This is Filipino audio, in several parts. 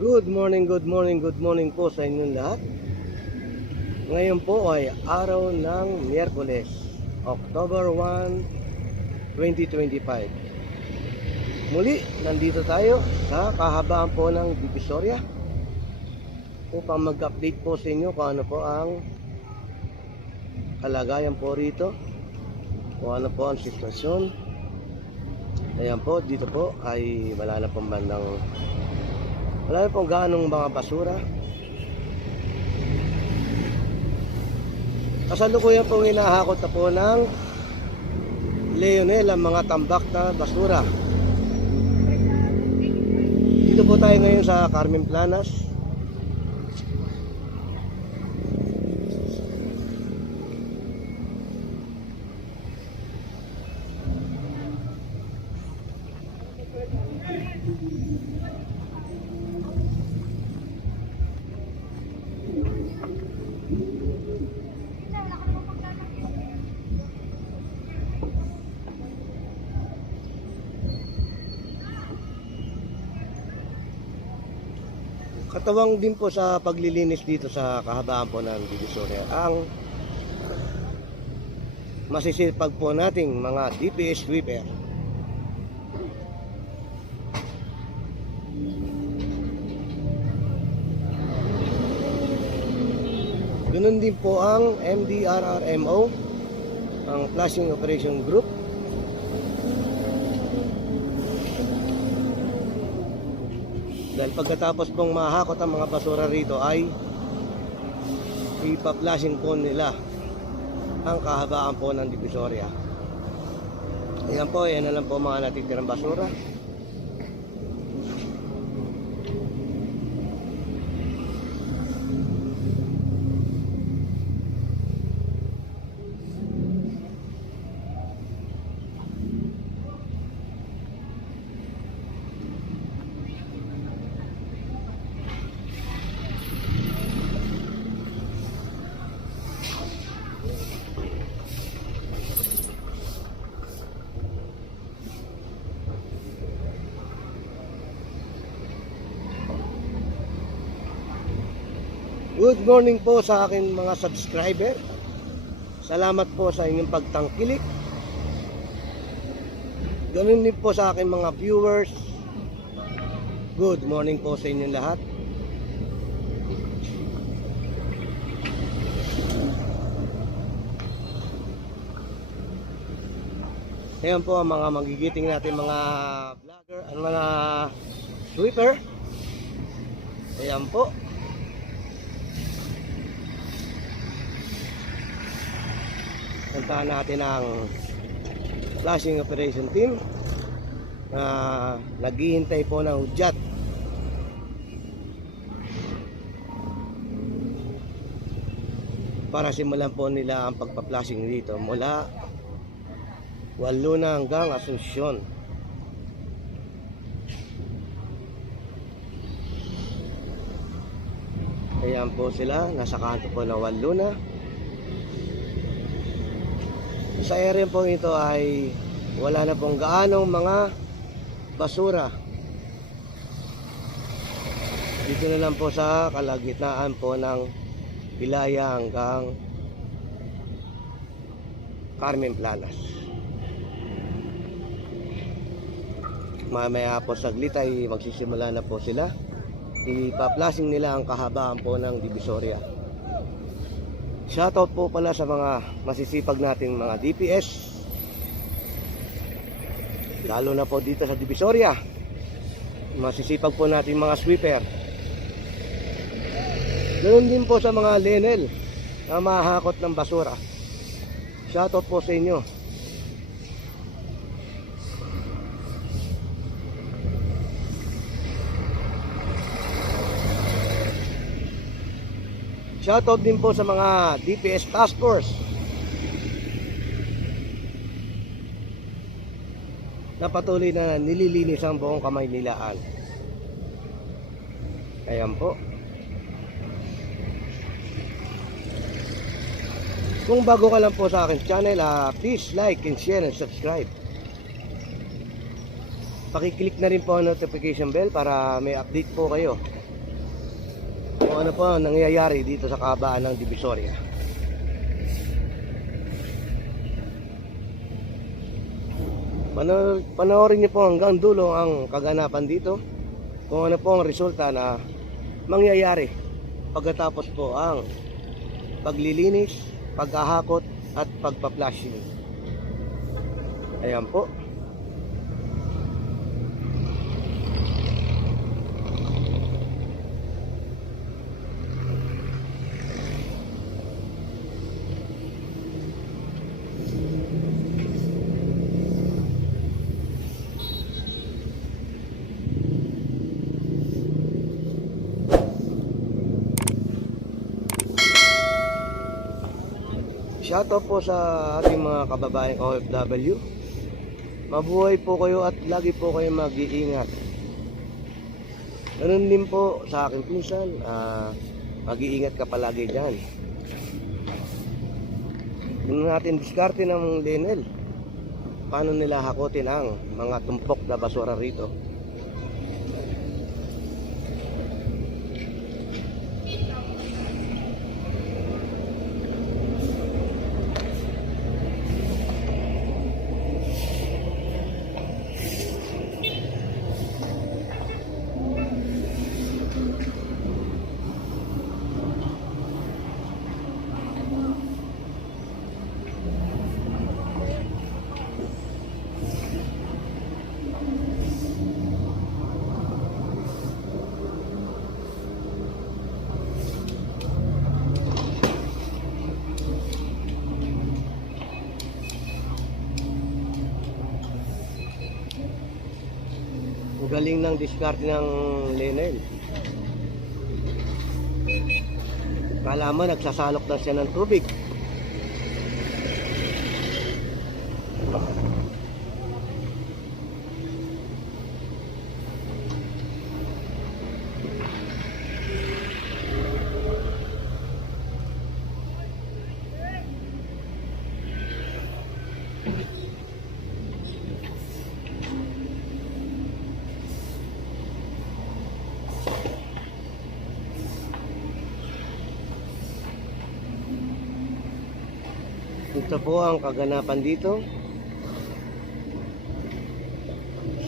Good morning, good morning, good morning po sa inyong lahat. Ngayon po ay araw ng Miyerkules, October 1, 2025. Muli, nandito tayo sa kahabaan po ng Divisoria upang mag-update po sa inyo kung ano po ang kalagayan po rito, kung ano po ang sitwasyon. Ayan po, dito po ay wala na pong gaanong mga basura. Kasalukuyan po hinahakot na po ng Leonel ang mga tambak na basura. Dito po tayo ngayon sa Carmen Planas. Katawang din po sa paglilinis dito sa kahabaan po ng Divisoria ang masisipag po nating mga DPS sweeper. Ganun din po ang MDRRMO, ang Flushing Operation Group. Dahil pagkatapos pong mahakot ang mga basura rito ay ipa-flushing po nila ang kahabaan po ng Divisoria. Ayan po, yan na lang po mga natitirang basura. Good morning po sa aking mga subscriber. Salamat po sa inyong pagtangkilik. Ganun din po sa aking mga viewers. Good morning po sa inyong lahat. Ayan po ang mga magigiting natin mga vlogger, ang mga sweeper. Ayan po. Puntahan natin ang flushing operation team na naghihintay po ng hudyat. Para simulan po nila ang pagpa-flushing dito mula Waluna hanggang Asuncion. Ayan po sila, nasa kanto po ng Waluna. Sa area po ito ay wala na pong gaanong mga basura. Dito na lang po sa kalagitnaan po ng Pilaya hanggang Carmen Planas. Mamaya po saglit ay magsisimula na po sila. Ipa-flushing nila ang kahabaan po ng Divisoria. Shoutout po pala sa mga masisipag nating mga DPS, lalo na po dito sa Divisoria. Masisipag po nating mga sweeper. Ganoon din po sa mga Lenel na mahakot ng basura. Shoutout po sa inyo. Shoutout din po sa mga DPS Task Force na patuloy na nililinis ang buong Kamaynilaan. Ayan po. Kung bago ka lang po sa akin channel, please like and share and subscribe. Pakiclick na rin po ang notification bell para may update po kayo kung ano po ang nangyayari dito sa kahabaan ng Divisoria. Panoorin niyo po hanggang dulo ang kaganapan dito, kung ano po ang resulta na mangyayari pagkatapos po ang paglilinis, paghahakot at pagpa-flushing. Ayan po. Shoutout po sa ating mga kababaeng OFW. Mabuhay po kayo at lagi po kayo mag-iingat. Ganun din po sa aking pinsan, mag-iingat ka palagi dyan. Tingnan natin diskarte ng Lenel. Paano nila hakutin ang mga tumpok na basura rito. Galing ng diskarte ng Lenel. Kala mo nagsasalok na siya ng tubig. Ito po ang kaganapan dito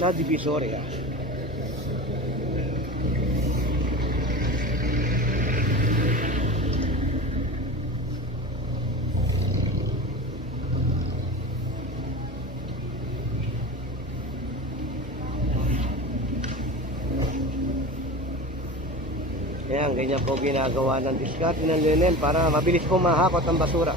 sa Divisoria. Ayan, ganyan po ginagawa ng diskarte ng Lenel para mabilis po mahakot ang basura.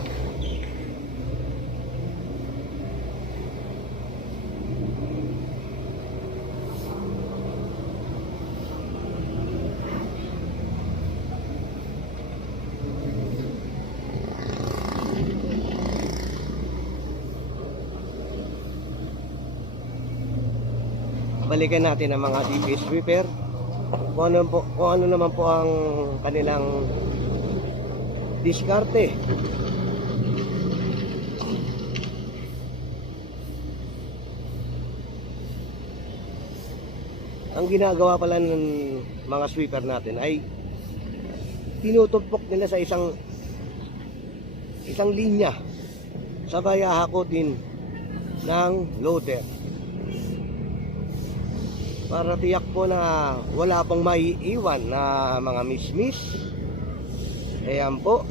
Balikan natin ang mga DPS sweeper kung ano naman po ang kanilang diskarte. Ang ginagawa pala ng mga sweeper natin ay tinutupok nila sa isang linya, sabay hahakutin ng loader para tiyak po na wala pong maiiwan na mga mismis. Ayan po.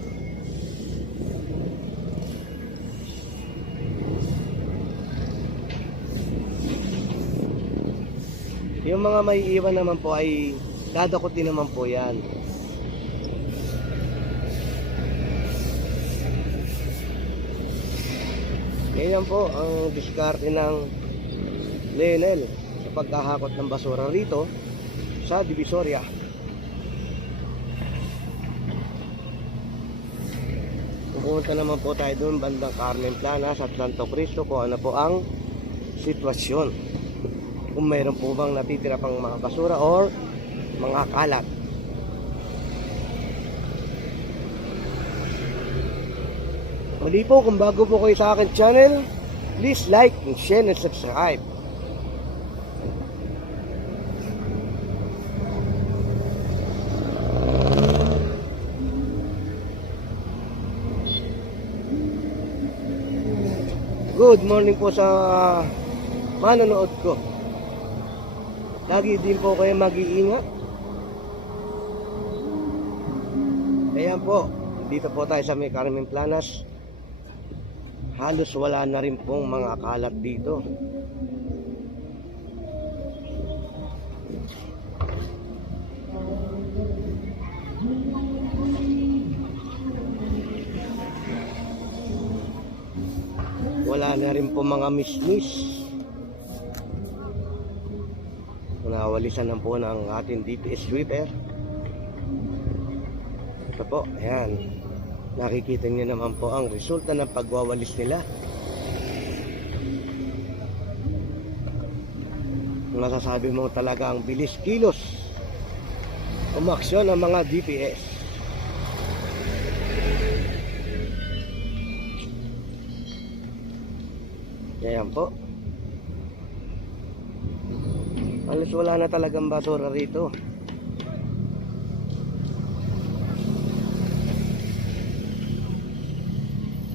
Yung mga maiiwan naman po ay dadakutin naman po yan. Ganyan po ang diskarte ng Lenel sa pagkahakot ng basura rito sa Divisoria. Pupunta naman po tayo doon bandang Carmen Plana sa Santo Cristo kung ano po ang sitwasyon, kung mayroon po bang natitira pang mga basura or mga kalat. Muli po, kung bago po kayo sa akin channel, please like and share and subscribe. Good morning po sa manonood ko. Lagi din po kayo mag-iingat. Ayan po, dito po tayo sa may Carmen Planas. Halos wala na rin pong mga kalat dito. Wala na rin po mga miss-miss. Nawalisan na po ng ating DPS sweeper. Ito po, ayan. Nakikita niyo naman po ang resulta ng pagwawalis nila. Masasabi mo talaga ang bilis kilos umaksyon ng mga DPS. Ayan po. Halos wala na talagang basura rito.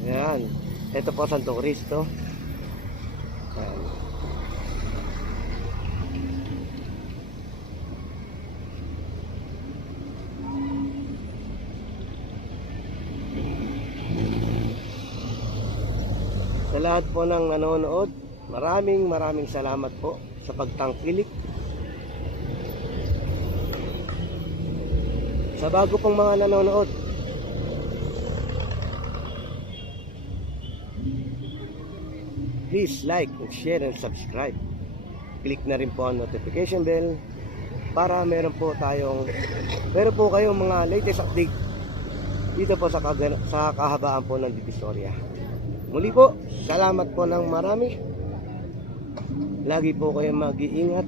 Ayan. Ito po Santo Cristo. Ayan. Sa lahat po ng nanonood, maraming salamat po sa pagtangkilik. Sa bago pong mga nanonood, please like, share, and subscribe. Click na rin po ang notification bell para meron po kayong mga latest update dito po sa kahabaan po ng Divisoria. Muli po, salamat po ng marami. Lagi po kayong mag-iingat.